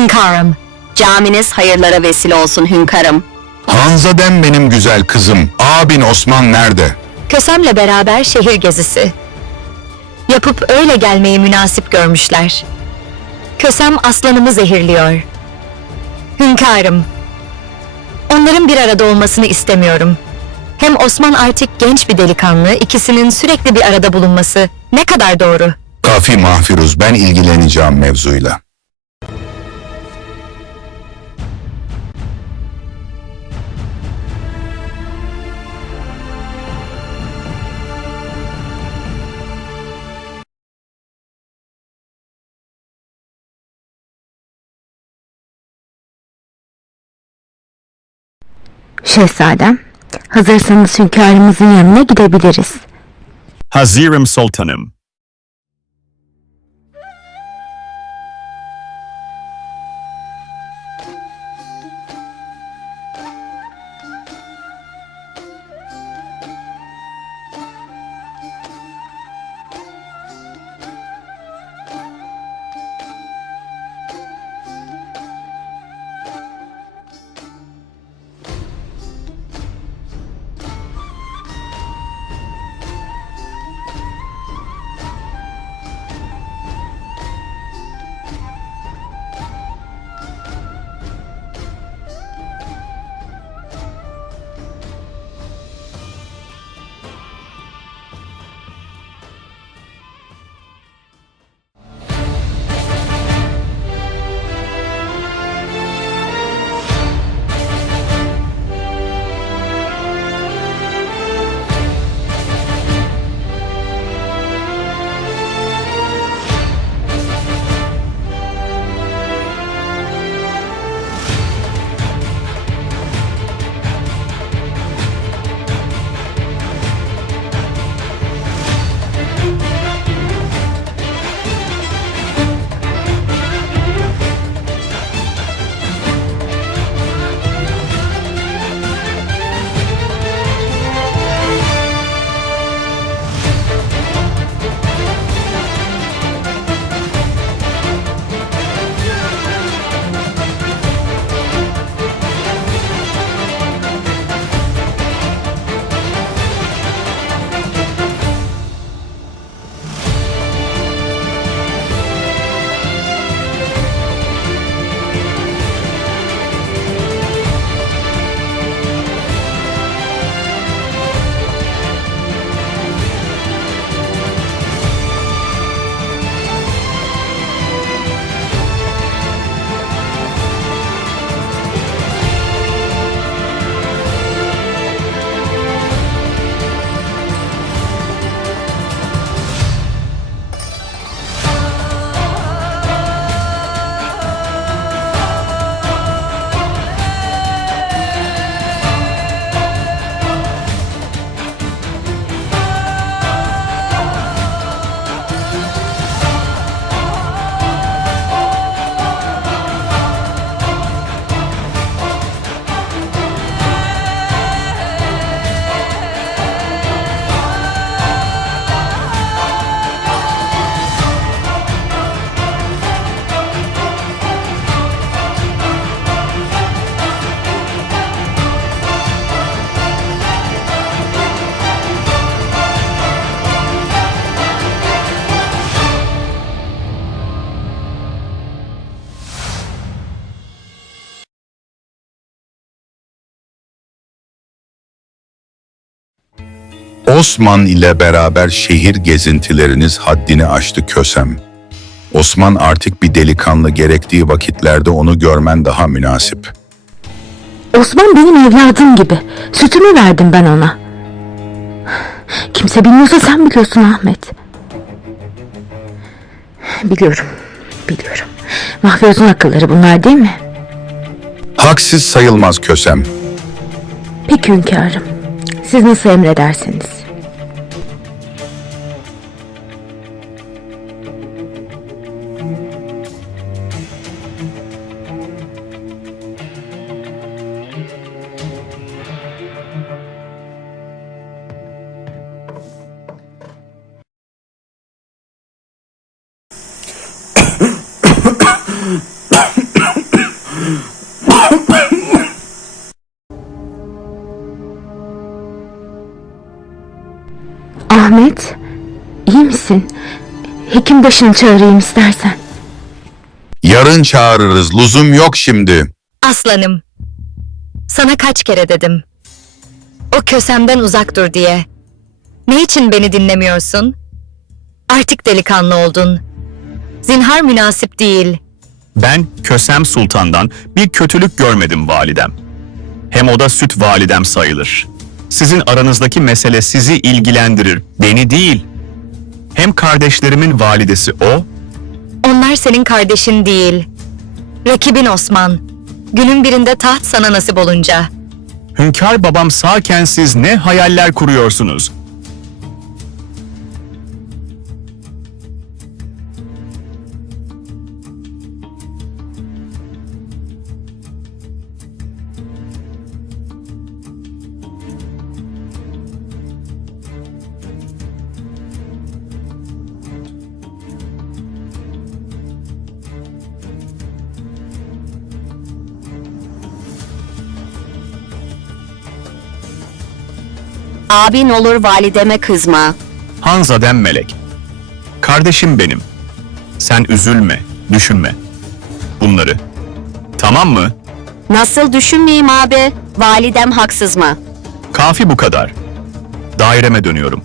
Hünkârım. Caminiz hayırlara vesile olsun hünkârım. Hanzadem benim güzel kızım. Abin Osman nerede? Kösem'le beraber şehir gezisi. Yapıp öyle gelmeyi münasip görmüşler. Kösem aslanımı zehirliyor. Hünkârım. Onların bir arada olmasını istemiyorum. Hem Osman artık genç bir delikanlı, ikisinin sürekli bir arada bulunması ne kadar doğru. Kafi Mahfiruz ben ilgileneceğim mevzuyla. Şehzadem, hazırsanız hünkârımızın yanına gidebiliriz. Hazirim Sultanım. Osman ile beraber şehir gezintileriniz haddini aştı Kösem. Osman artık bir delikanlı gerektiği vakitlerde onu görmen daha münasip. Osman benim evladım gibi. Sütümü verdim ben ona. Kimse bilmiyorsa sen biliyorsun Ahmet. Biliyorum, biliyorum. Mahfuz'un akılları bunlar değil mi? Haksız sayılmaz Kösem. Peki hünkârım. Siz nasıl emrederseniz. Misin? Hekim başını çağırayım istersen. Yarın çağırırız. Lüzum yok şimdi. Aslanım. Sana kaç kere dedim. O kösemden uzak dur diye. Ne için beni dinlemiyorsun? Artık delikanlı oldun. Zinhar münasip değil. Ben Kösem Sultan'dan bir kötülük görmedim validem. Hem o da süt validem sayılır. Sizin aranızdaki mesele sizi ilgilendirir, beni değil. Hem kardeşlerimin validesi o, Onlar senin kardeşin değil. Rakibin Osman. Günün birinde taht sana nasip olunca. hünkâr babam sağken siz ne hayaller kuruyorsunuz? Abin olur valideme kızma. Hanzadem Melek. Kardeşim benim. Sen üzülme, düşünme. Bunları. Tamam mı? Nasıl düşünmeyeyim abi? Validem haksız mı? Kafi bu kadar. Daireme dönüyorum.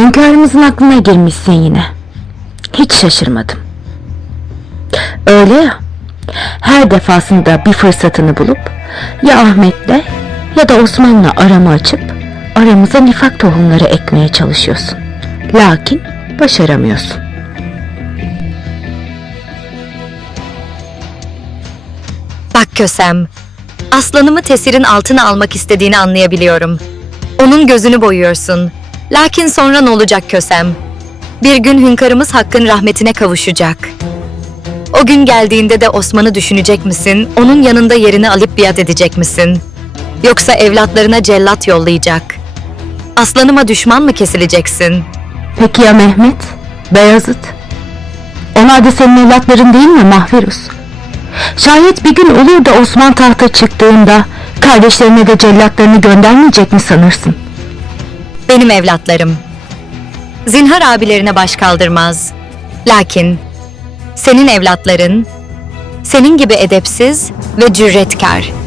Hünkârımızın aklına girmişsin yine. Hiç şaşırmadım. Öyle ya, her defasında bir fırsatını bulup ya Ahmet'le ya da Osman'la aramı açıp aramıza nifak tohumları ekmeye çalışıyorsun. Lakin başaramıyorsun. Bak Kösem. Aslanımı tesirin altına almak istediğini anlayabiliyorum. Onun gözünü boyuyorsun. Lakin sonra ne olacak Kösem? Bir gün hünkârımız Hakk'ın rahmetine kavuşacak. O gün geldiğinde de Osman'ı düşünecek misin? Onun yanında yerini alıp biat edecek misin? Yoksa evlatlarına cellat yollayacak. Aslanıma düşman mı kesileceksin? Peki ya Mehmet, Beyazıt? Onlar da senin evlatların değil mi Mahvirus? Şayet bir gün olur da Osman tahta çıktığında kardeşlerine de cellatlarını göndermeyecek mi sanırsın? Benim evlatlarım. Zinhar abilerine baş kaldırmaz. Lakin senin evlatların senin gibi edepsiz ve cüretkar.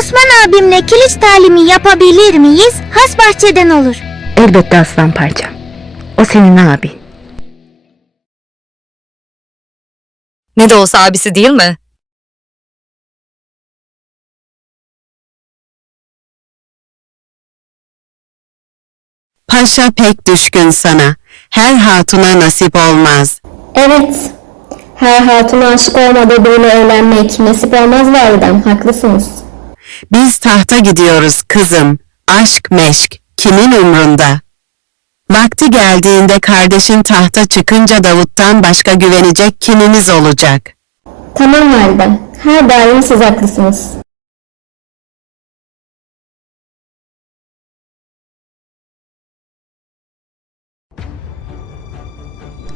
Osman abimle kılıç talimi yapabilir miyiz? Has bahçeden olur. Elbette aslan parçam. O senin abin. Ne de olsa abisi değil mi? Paşa pek düşkün sana. Her hatuna nasip olmaz. Evet. Her hatuna aşık olmadığı biriyle evlenmek nasip olmaz validem. Haklısınız. Biz tahta gidiyoruz kızım. Aşk meşk. Kimin umrunda? Vakti geldiğinde kardeşin tahta çıkınca Davut'tan başka güvenecek kimimiz olacak? Tamam validem. Her daim siz haklısınız.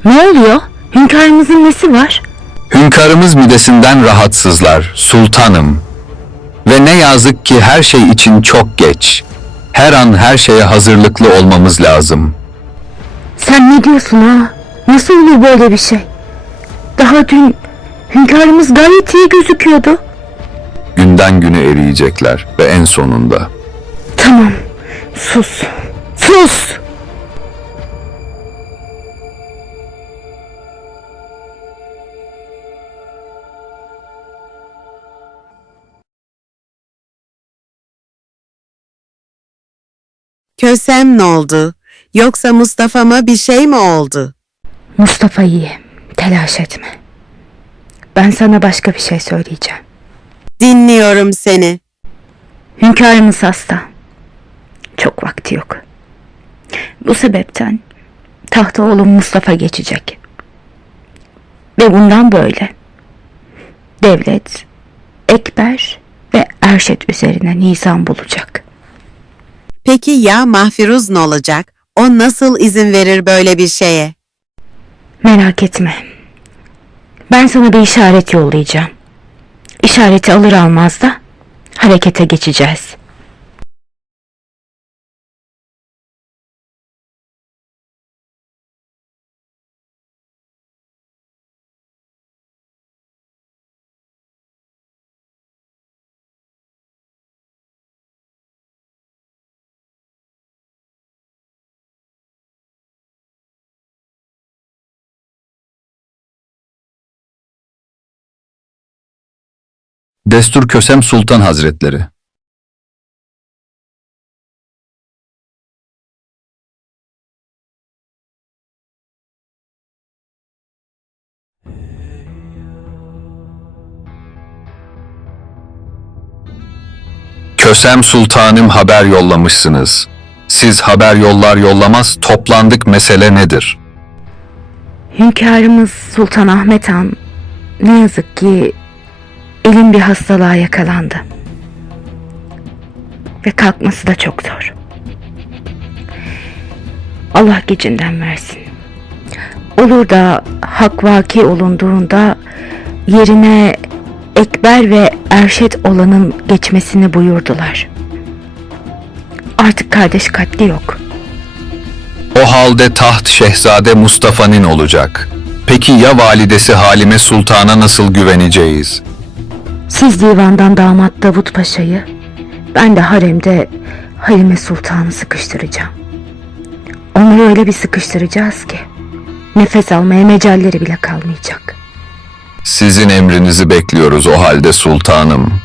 Ne oluyor? Hünkârımızın nesi var? Hünkârımız midesinden rahatsızlar, sultanım. Ve ne yazık ki her şey için çok geç. Her an her şeye hazırlıklı olmamız lazım. Sen ne diyorsun ha? Nasıl olur böyle bir şey? Daha dün hünkârımız gayet iyi gözüküyordu. Günden güne eriyecekler ve en sonunda. Tamam, sus. Sus! Kösem ne oldu? Yoksa Mustafa'ma bir şey mi oldu? Mustafa iyi. Telaş etme. Ben sana başka bir şey söyleyeceğim. Dinliyorum seni. Hünkârımız hasta. Çok vakti yok. Bu sebepten tahta oğlum Mustafa geçecek. Ve bundan böyle devlet Ekber ve Erşet üzerine nizam bulacak. Peki ya Mahfiruz ne olacak? O nasıl izin verir böyle bir şeye? Merak etme. Ben sana bir işaret yollayacağım. İşareti alır almaz da harekete geçeceğiz. Destur Kösem Sultan Hazretleri Kösem Sultanım haber yollamışsınız. Siz haber yollar yollamaz toplandık mesele nedir? Hünkârımız Sultan Ahmet Han ne yazık ki elin bir hastalığa yakalandı. Ve kalkması da çok zor. Allah gecinden versin. Olur da hak vaki olunduğunda yerine Ekber ve Erşet olanın geçmesini buyurdular. Artık kardeş katli yok. O halde taht Şehzade Mustafa'nın olacak. Peki ya validesi Halime Sultan'a nasıl güveneceğiz? Siz divandan damat Davut Paşa'yı, ben de haremde Halime Sultan'ı sıkıştıracağım. Onları öyle bir sıkıştıracağız ki nefes almaya mecalleri bile kalmayacak. Sizin emrinizi bekliyoruz o halde sultanım.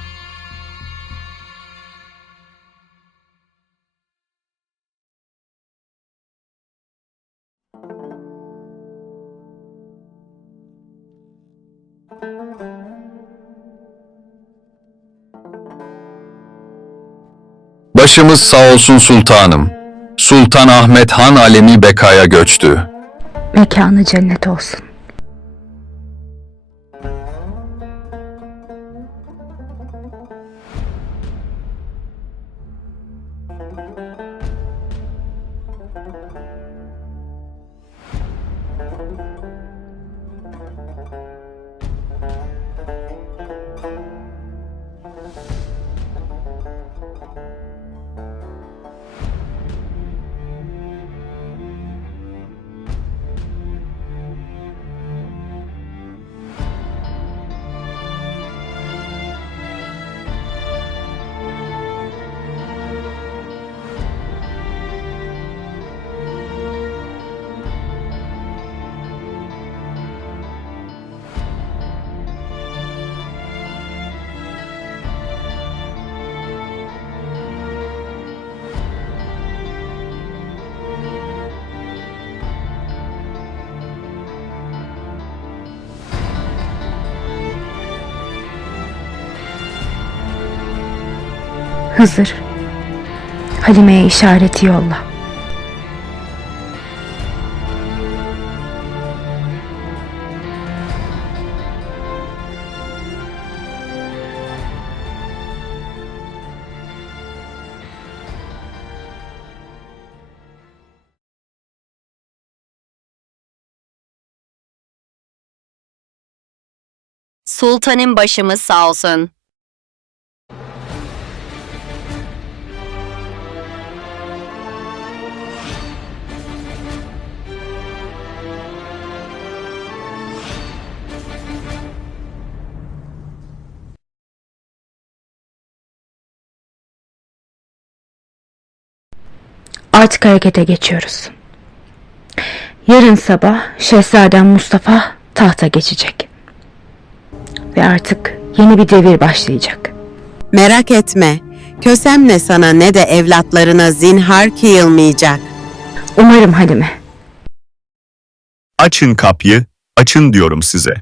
Başımız sağ olsun sultanım. Sultan Ahmet Han alemi bekaya göçtü. Mekanı cennet olsun. Hızır, Halime'ye işareti yolla. Sultanın başımız sağ olsun. Artık harekete geçiyoruz. Yarın sabah Şehzadem Mustafa tahta geçecek. Ve artık yeni bir devir başlayacak. Merak etme. Kösemle sana ne de evlatlarına zinhar kıyılmayacak. Umarım Halime. Açın kapıyı, açın diyorum size.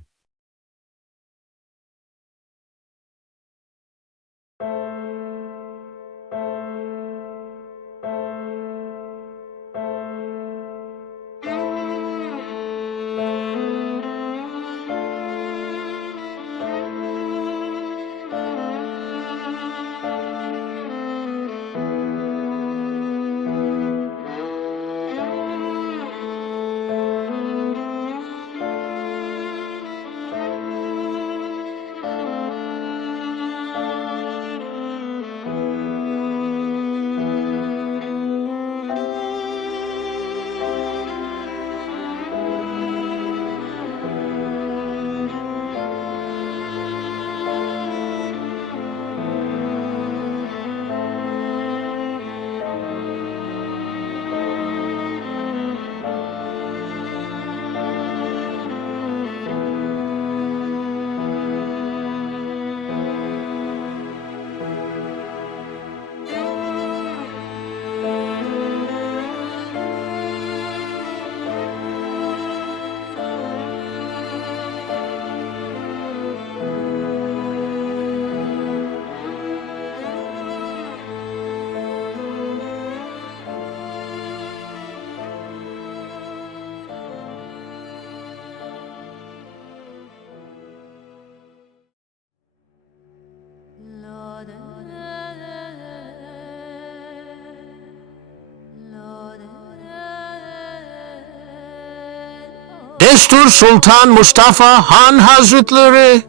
Destur Sultan Mustafa Han Hazretleri.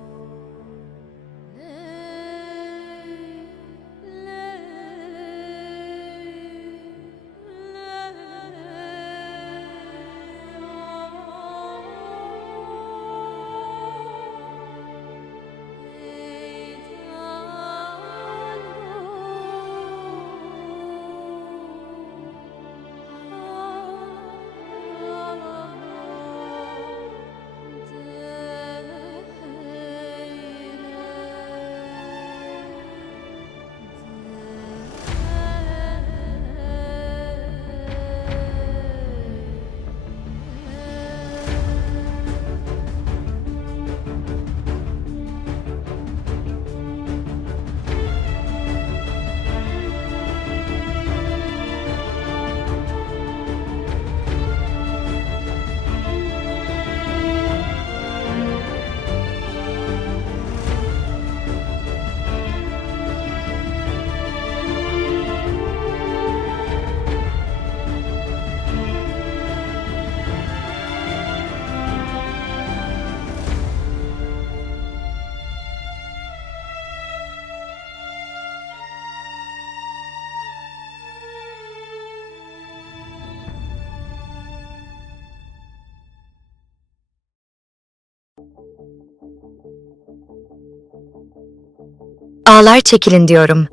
Ağlar çekilin diyorum.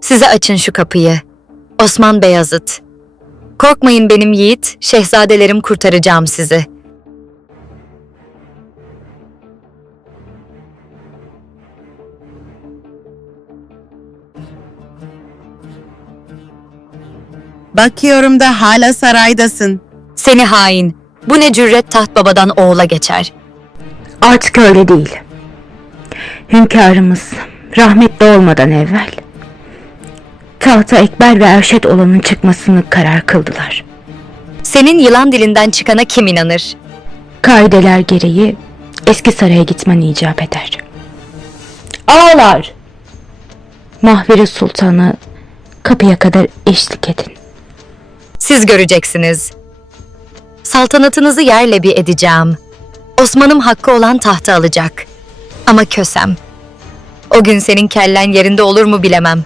Size açın şu kapıyı. Osman Beyazıt. Korkmayın benim yiğit, şehzadelerim kurtaracağım sizi. Bakıyorum da hala saraydasın. Seni hain. Bu ne cüret taht babadan oğula geçer. Artık öyle değil. Hünkârımız rahmetli olmadan evvel tahta Ekber ve Erşet olanın çıkmasını karar kıldılar. Senin yılan dilinden çıkana kim inanır? Kaideler gereği eski saraya gitmen icap eder. Ağlar! Mahveri Sultan'ı kapıya kadar eşlik edin. Siz göreceksiniz. Saltanatınızı yerle bir edeceğim. Osman'ım hakkı olan tahtı alacak. Ama kösem. O gün senin kellen yerinde olur mu bilemem.